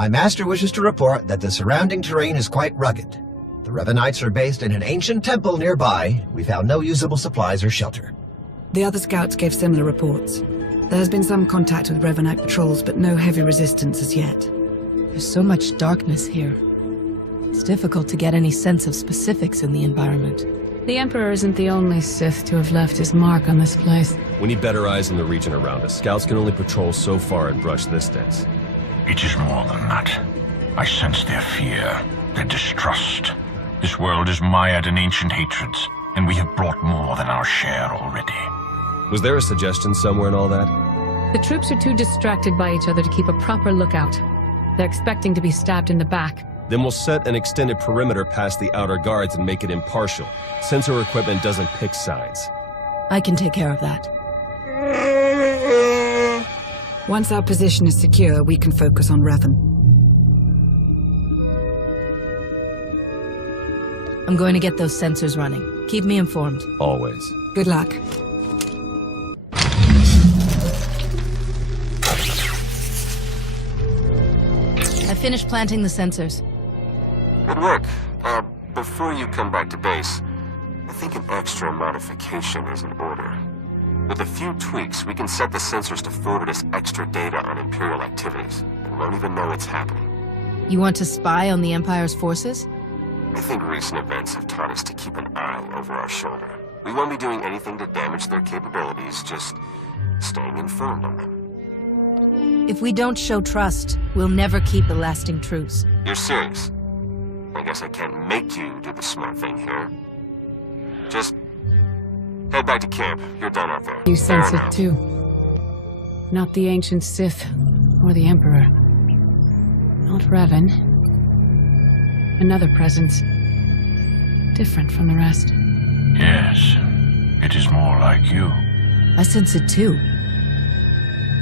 My master wishes to report that the surrounding terrain is quite rugged. The Revanites are based in an ancient temple nearby. We found no usable supplies or shelter. The other scouts gave similar reports. There has been some contact with Revanite patrols, but no heavy resistance as yet. There's so much darkness here. It's difficult to get any sense of specifics in the environment. The Emperor isn't the only Sith to have left his mark on this place. We need better eyes in the region around us. Scouts can only patrol so far and brush this dense. It is more than that. I sense their fear, their distrust. This world is mired in ancient hatreds, and we have brought more than our share already. Was there a suggestion somewhere in all that? The troops are too distracted by each other to keep a proper lookout. They're expecting to be stabbed in the back. Then we'll set an extended perimeter past the outer guards and make it impartial. Sensor equipment doesn't pick sides. I can take care of that. Once our position is secure, we can focus on Revan. I'm going to get those sensors running. Keep me informed. Always. Good luck. I finished planting the sensors. Good work. Before you come back to base, I think an extra modification is in order. With a few tweaks, we can set the sensors to forward us extra data on Imperial activities, and won't even know it's happening. You want to spy on the Empire's forces? I think recent events have taught us to keep an eye over our shoulder. We won't be doing anything to damage their capabilities, just staying informed on them. If we don't show trust, we'll never keep a lasting truce. You're serious? I guess I can't make you do the smart thing here. Just head back to camp. You're done out there. You sense Fair it enough. too. Not the ancient Sith, or the Emperor. Not Revan. Another presence. Different from the rest. Yes, it is more like you. I sense it too.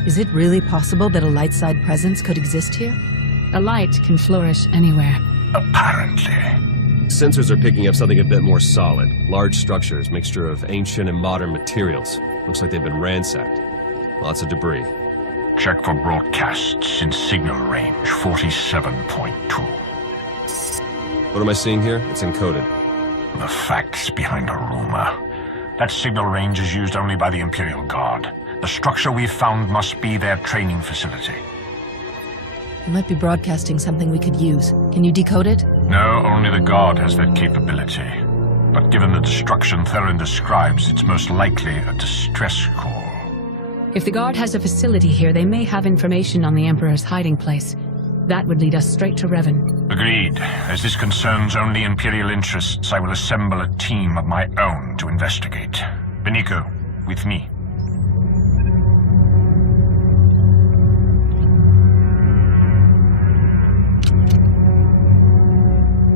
Is it really possible that a light side presence could exist here? A light can flourish anywhere. Apparently. Sensors are picking up something a bit more solid. Large structures, mixture of ancient and modern materials. Looks like they've been ransacked. Lots of debris. Check for broadcasts in signal range 47.2. What am I seeing here? It's encoded. The facts behind a rumor. That signal range is used only by the Imperial Guard. The structure we've found must be their training facility. You might be broadcasting something we could use. Can you decode it? No, only the Guard has that capability. But given the destruction Theron describes, it's most likely a distress call. If the Guard has a facility here, they may have information on the Emperor's hiding place. That would lead us straight to Revan. Agreed. As this concerns only Imperial interests, I will assemble a team of my own to investigate. Beniko, with me.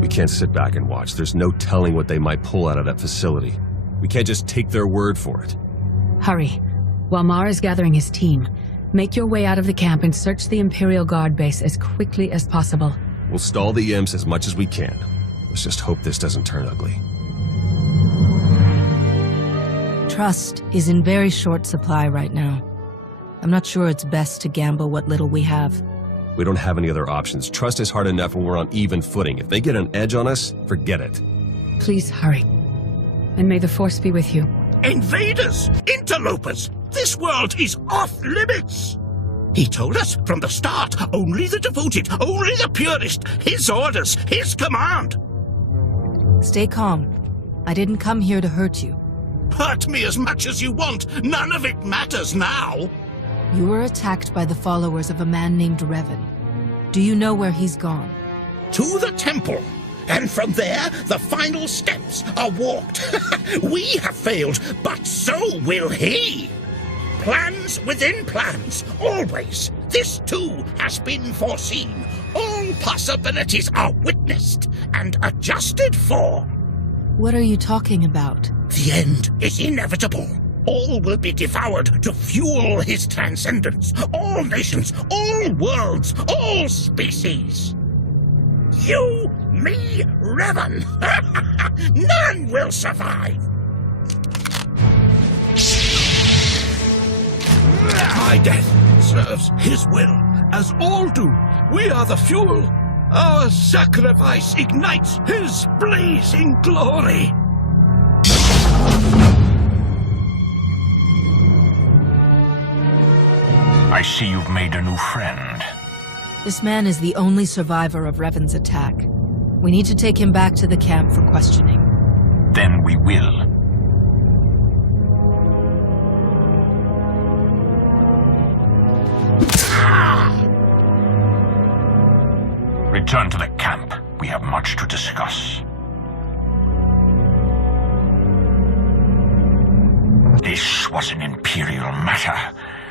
We can't sit back and watch. There's no telling what they might pull out of that facility. We can't just take their word for it. Hurry. While Mar is gathering his team, make your way out of the camp and search the Imperial Guard base as quickly as possible. We'll stall the imps as much as we can. Let's just hope this doesn't turn ugly. Trust is in very short supply right now. I'm not sure it's best to gamble what little we have. We don't have any other options. Trust is hard enough when we're on even footing. If they get an edge on us, forget it. Please hurry. And may the Force be with you. Invaders! Interlopers! This world is off limits! He told us from the start, only the devoted, only the purest, his orders, his command! Stay calm. I didn't come here to hurt you. Hurt me as much as you want, none of it matters now! You were attacked by the followers of a man named Revan. Do you know where he's gone? To the temple! And from there, the final steps are walked. We have failed, but so will he! Plans within plans, always. This too has been foreseen. All possibilities are witnessed and adjusted for. What are you talking about? The end is inevitable. All will be devoured to fuel his transcendence. All nations, all worlds, all species. You, me, Revan. None will survive. My death serves his will, as all do. We are the fuel. Our sacrifice ignites his blazing glory. I see you've made a new friend. This man is the only survivor of Revan's attack. We need to take him back to the camp for questioning. Then we will. Return to the camp. We have much to discuss. This was an Imperial matter.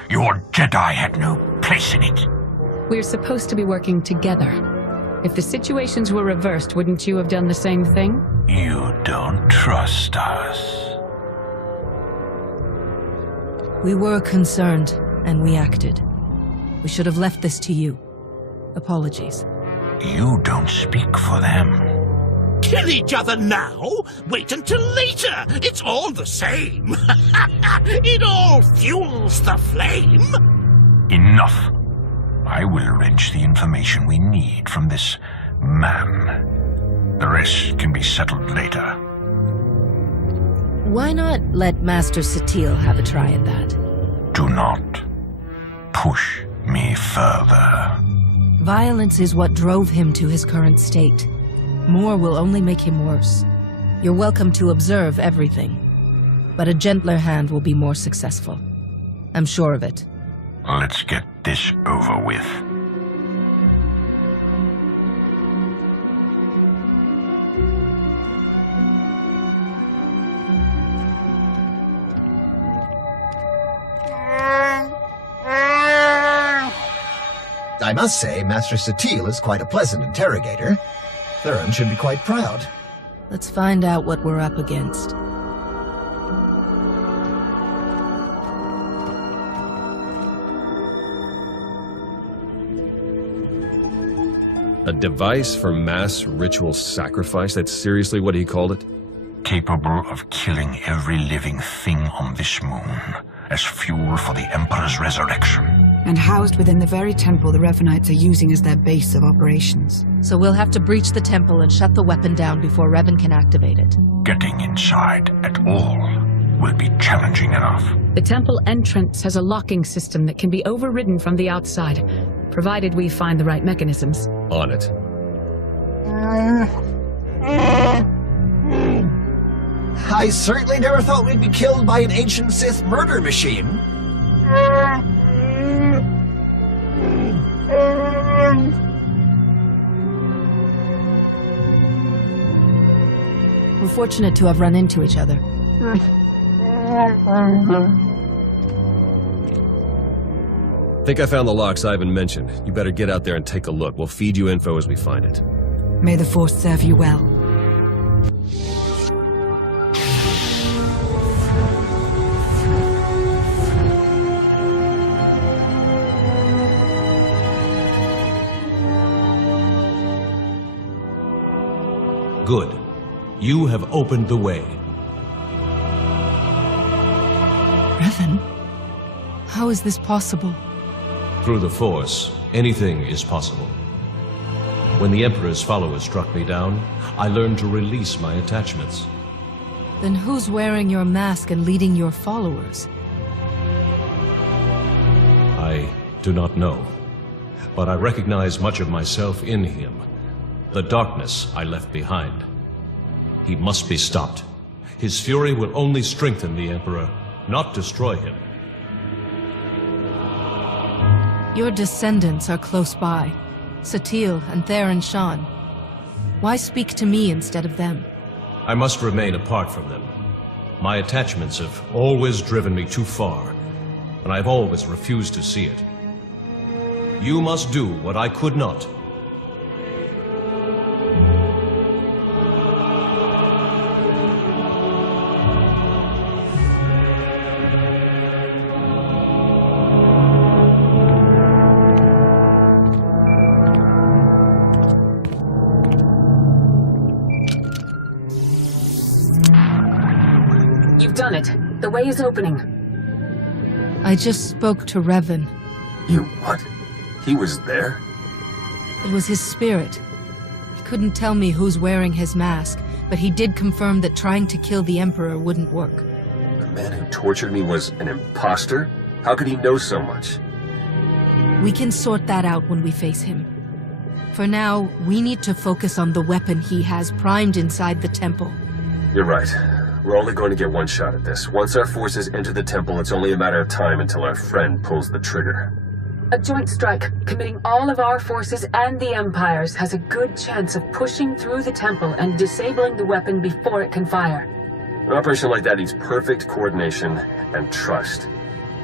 Your Jedi had no place in it. We're supposed to be working together. If the situations were reversed, wouldn't you have done the same thing? You don't trust us. We were concerned, and we acted. We should have left this to you. Apologies. You don't speak for them. Kill each other now? Wait until later. It's all the same. It all fuels the flame. Enough. I will wrench the information we need from this man. The rest can be settled later. Why not let Master SWTOR have a try at that? Do not push me further. Violence is what drove him to his current state. More will only make him worse. You're welcome to observe everything, but a gentler hand will be more successful. I'm sure of it. Let's get this over with. I must say, Master SWTOR is quite a pleasant interrogator. Theron should be quite proud. Let's find out what we're up against. A device for mass ritual sacrifice? That's seriously what he called it? Capable of killing every living thing on this moon as fuel for the Emperor's resurrection. And housed within the very temple the Revanites are using as their base of operations. So we'll have to breach the temple and shut the weapon down before Revan can activate it. Getting inside at all will be challenging enough. The temple entrance has a locking system that can be overridden from the outside, provided we find the right mechanisms. On it. I certainly never thought we'd be killed by an ancient Sith murder machine. We're fortunate to have run into each other. Think I found the locks Ivan mentioned. You better get out there and take a look. We'll feed you info as we find it. May the Force serve you well. Good. You have opened the way. Revan? How is this possible? Through the Force, anything is possible. When the Emperor's followers struck me down, I learned to release my attachments. Then who's wearing your mask and leading your followers? I do not know, but I recognize much of myself in him. The darkness I left behind. He must be stopped. His fury will only strengthen the Emperor, not destroy him. Your descendants are close by. SWTOR and Theron Shan. Why speak to me instead of them? I must remain apart from them. My attachments have always driven me too far, and I've always refused to see it. You must do what I could not. You've done it. The way is opening. I just spoke to Revan. You what? He was there? It was his spirit. He couldn't tell me who's wearing his mask, but he did confirm that trying to kill the Emperor wouldn't work. The man who tortured me was an imposter? How could he know so much? We can sort that out when we face him. For now, we need to focus on the weapon he has primed inside the temple. You're right. We're only going to get one shot at this. Once our forces enter the temple, it's only a matter of time until our friend pulls the trigger. A joint strike, committing all of our forces and the Empire's, has a good chance of pushing through the temple and disabling the weapon before it can fire. An operation like that needs perfect coordination and trust.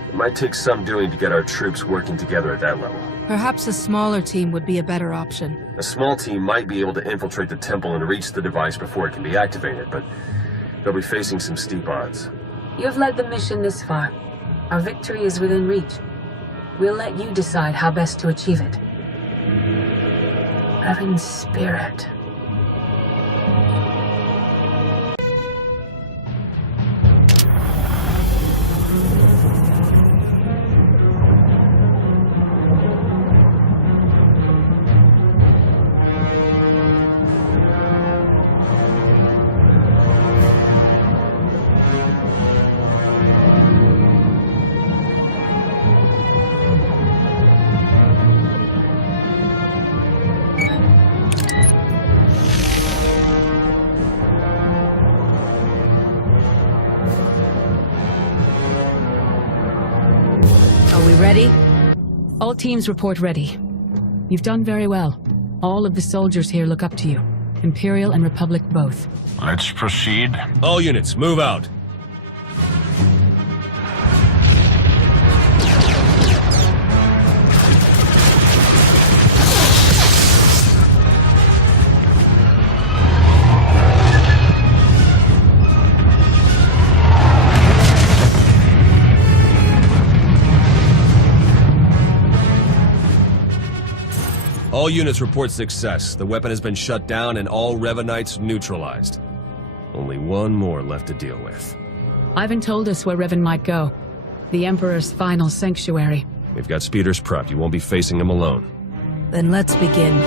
It might take some doing to get our troops working together at that level. Perhaps a smaller team would be a better option. A small team might be able to infiltrate the temple and reach the device before it can be activated, but they'll be facing some steep odds. You have led the mission this far. Our victory is within reach. We'll let you decide how best to achieve it. Revan's spirit. Ready? All teams report ready. You've done very well. All of the soldiers here look up to you. Imperial and Republic both. Let's proceed. All units, move out. All units report success. The weapon has been shut down and all Revanites neutralized. Only one more left to deal with. Ivan told us where Revan might go. The Emperor's final sanctuary. We've got speeders prepped. You won't be facing him alone. Then let's begin.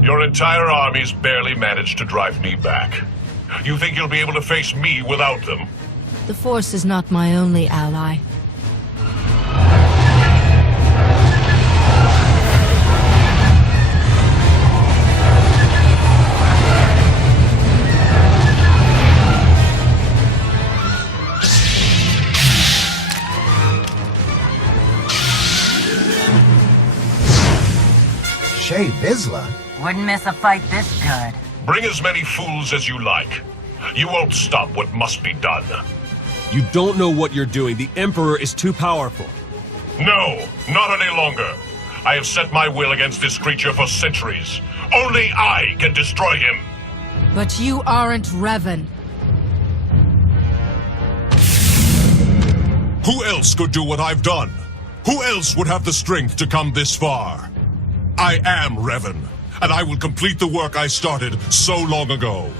Your entire army's barely managed to drive me back. You think you'll be able to face me without them? The Force is not my only ally. Shay Vizsla? Wouldn't miss a fight this good. Bring as many fools as you like. You won't stop what must be done. You don't know what you're doing. The Emperor is too powerful. No, not any longer. I have set my will against this creature for centuries. Only I can destroy him. But you aren't Revan. Who else could do what I've done? Who else would have the strength to come this far? I am Revan, and I will complete the work I started so long ago.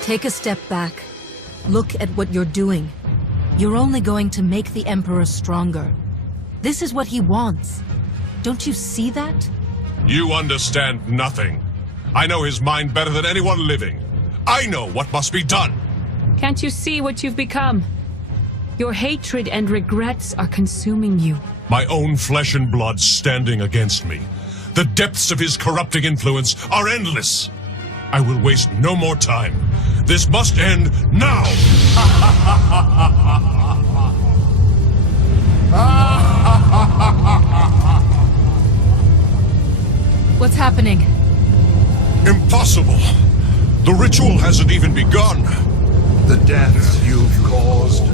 Take a step back. Look at what you're doing. You're only going to make the Emperor stronger. This is what he wants. Don't you see that? You understand nothing. I know his mind better than anyone living. I know what must be done. Can't you see what you've become? Your hatred and regrets are consuming you. My own flesh and blood standing against me. The depths of his corrupting influence are endless. I will waste no more time. This must end now! What's happening? Impossible! The ritual hasn't even begun. The deaths you've caused,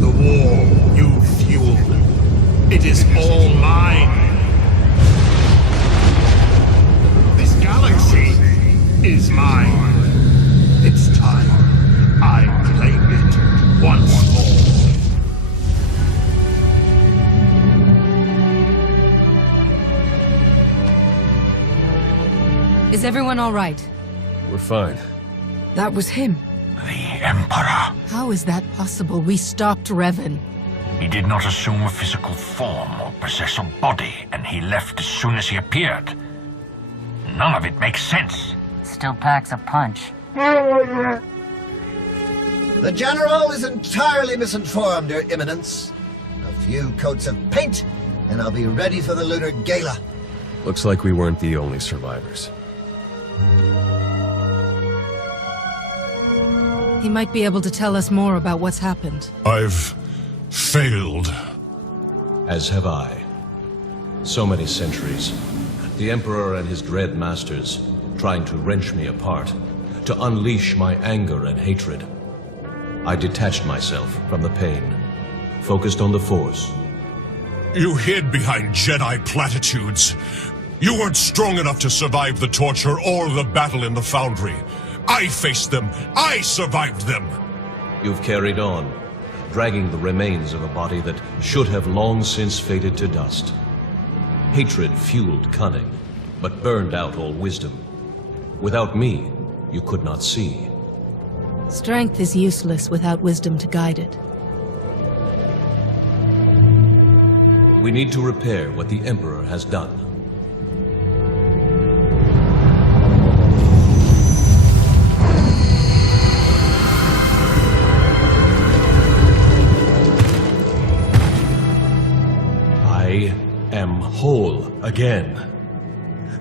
the war you've fueled, it is all mine. This galaxy is mine. It's time I claim it once more. Is everyone all right? We're fine. That was him. The Emperor. How is that possible? We stopped Revan. He did not assume a physical form or possess a body, and he left as soon as he appeared. None of it makes sense. Still packs a punch. The General is entirely misinformed, Your Eminence. A few coats of paint, and I'll be ready for the Lunar Gala. Looks like we weren't the only survivors. He might be able to tell us more about what's happened. I've failed. As have I. So many centuries. The Emperor and his dread masters, trying to wrench me apart, to unleash my anger and hatred. I detached myself from the pain, focused on the Force. You hid behind Jedi platitudes. You weren't strong enough to survive the torture or the battle in the Foundry. I faced them. I survived them. You've carried on, dragging the remains of a body that should have long since faded to dust. Hatred fueled cunning, but burned out all wisdom. Without me, you could not see. Strength is useless without wisdom to guide it. We need to repair what the Emperor has done. I am whole again.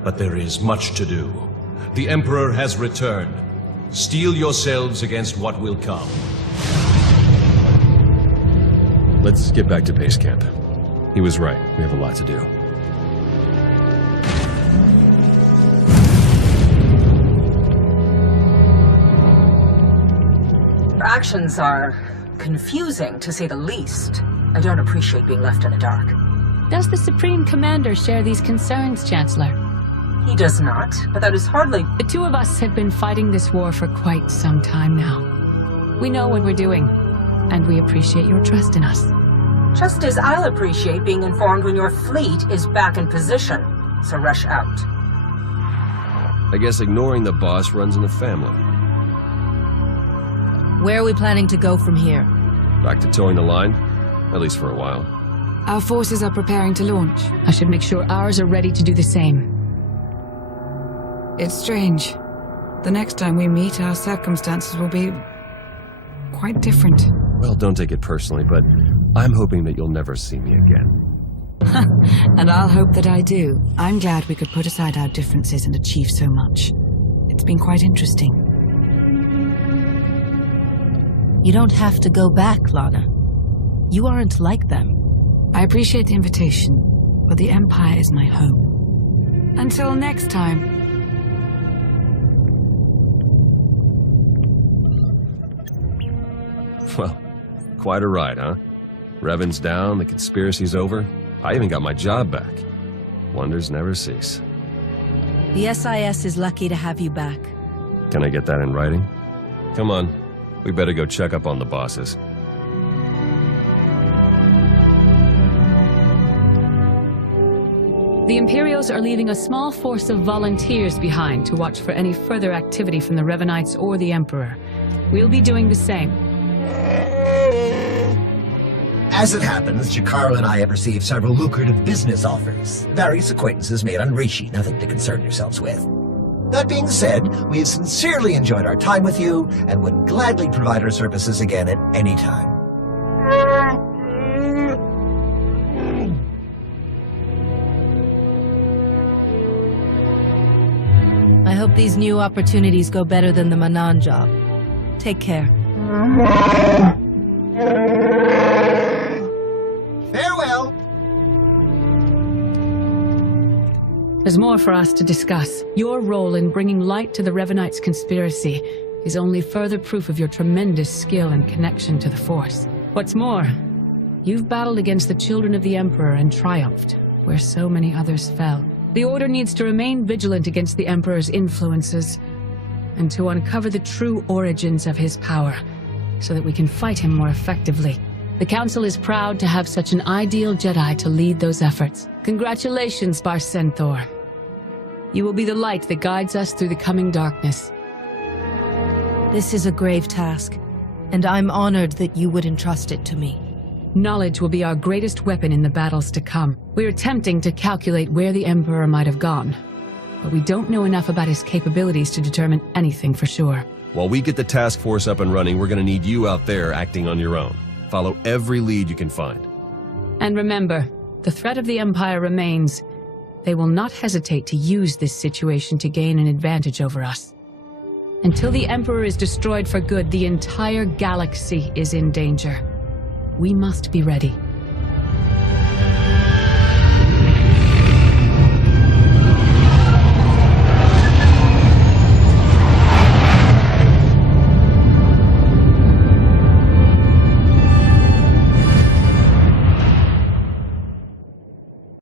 But there is much to do. The Emperor has returned. Steel yourselves against what will come. Let's get back to base camp. He was right. We have a lot to do. Your actions are confusing, to say the least. I don't appreciate being left in the dark. Does the Supreme Commander share these concerns, Chancellor? He does not, but that is hardly... The two of us have been fighting this war for quite some time now. We know what we're doing, and we appreciate your trust in us. Just as I'll appreciate being informed when your fleet is back in position, so rush out. I guess ignoring the boss runs in the family. Where are we planning to go from here? Back to towing the line? At least for a while. Our forces are preparing to launch. I should make sure ours are ready to do the same. It's strange. The next time we meet, our circumstances will be quite different. Well, don't take it personally, but I'm hoping that you'll never see me again. And I'll hope that I do. I'm glad we could put aside our differences and achieve so much. It's been quite interesting. You don't have to go back, Lana. You aren't like them. I appreciate the invitation, but the Empire is my home. Until next time. Well, quite a ride, huh? Revan's down, the conspiracy's over. I even got my job back. Wonders never cease. The SIS is lucky to have you back. Can I get that in writing? Come on, we better go check up on the bosses. The Imperials are leaving a small force of volunteers behind to watch for any further activity from the Revanites or the Emperor. We'll be doing the same. As it happens, Jakaro and I have received several lucrative business offers. Various acquaintances made on Rishi, nothing to concern yourselves with. That being said, we have sincerely enjoyed our time with you and would gladly provide our services again at any time. I hope these new opportunities go better than the Manan job. Take care. Farewell! There's more for us to discuss. Your role in bringing light to the Revanites' conspiracy. is only further proof of your tremendous skill and connection to the Force. What's more, you've battled against the children of the Emperor and triumphed, where so many others fell. The Order needs to remain vigilant against the Emperor's influences, and to uncover the true origins of his power, so that we can fight him more effectively. The Council is proud to have such an ideal Jedi to lead those efforts. Congratulations, SWTOR. You will be the light that guides us through the coming darkness. This is a grave task, and I'm honored that you would entrust it to me. Knowledge will be our greatest weapon in the battles to come. We are attempting to calculate where the Emperor might have gone, but we don't know enough about his capabilities to determine anything for sure. While we get the task force up and running, we're gonna need you out there acting on your own. Follow every lead you can find. And remember, the threat of the Empire remains. They will not hesitate to use this situation to gain an advantage over us. Until the Emperor is destroyed for good, the entire galaxy is in danger. We must be ready.